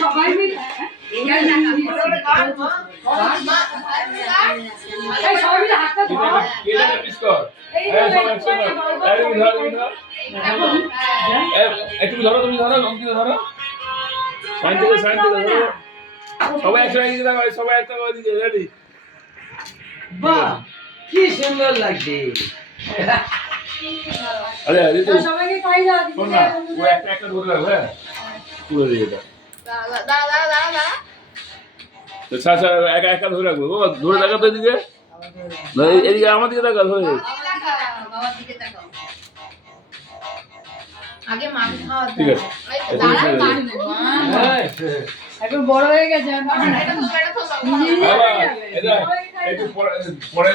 সবাই মিলে একটু ধরো, তুমি ধরো, অঙ্কিত ধরো, সাইন থেকে ধরো, সবাই একসঙ্গে থাকো, সবাই একটা করে দিকে রেডি। বাহ কি সুন্দর লাগছে। আরে আরে তো সবাইকে খাই দাও, শোন না, ও একটা একটা ধরে রাখো, হ্যাঁ তুলে দিয়ে এটা আচ্ছা একা একা ধরে রাখবো বাবা, ধরে রাখা তো এদিকে, এদিকে আমার দিকে দেখা ধরে ঠিক আছে। এখন বড় হয়ে গেছে একটু পরে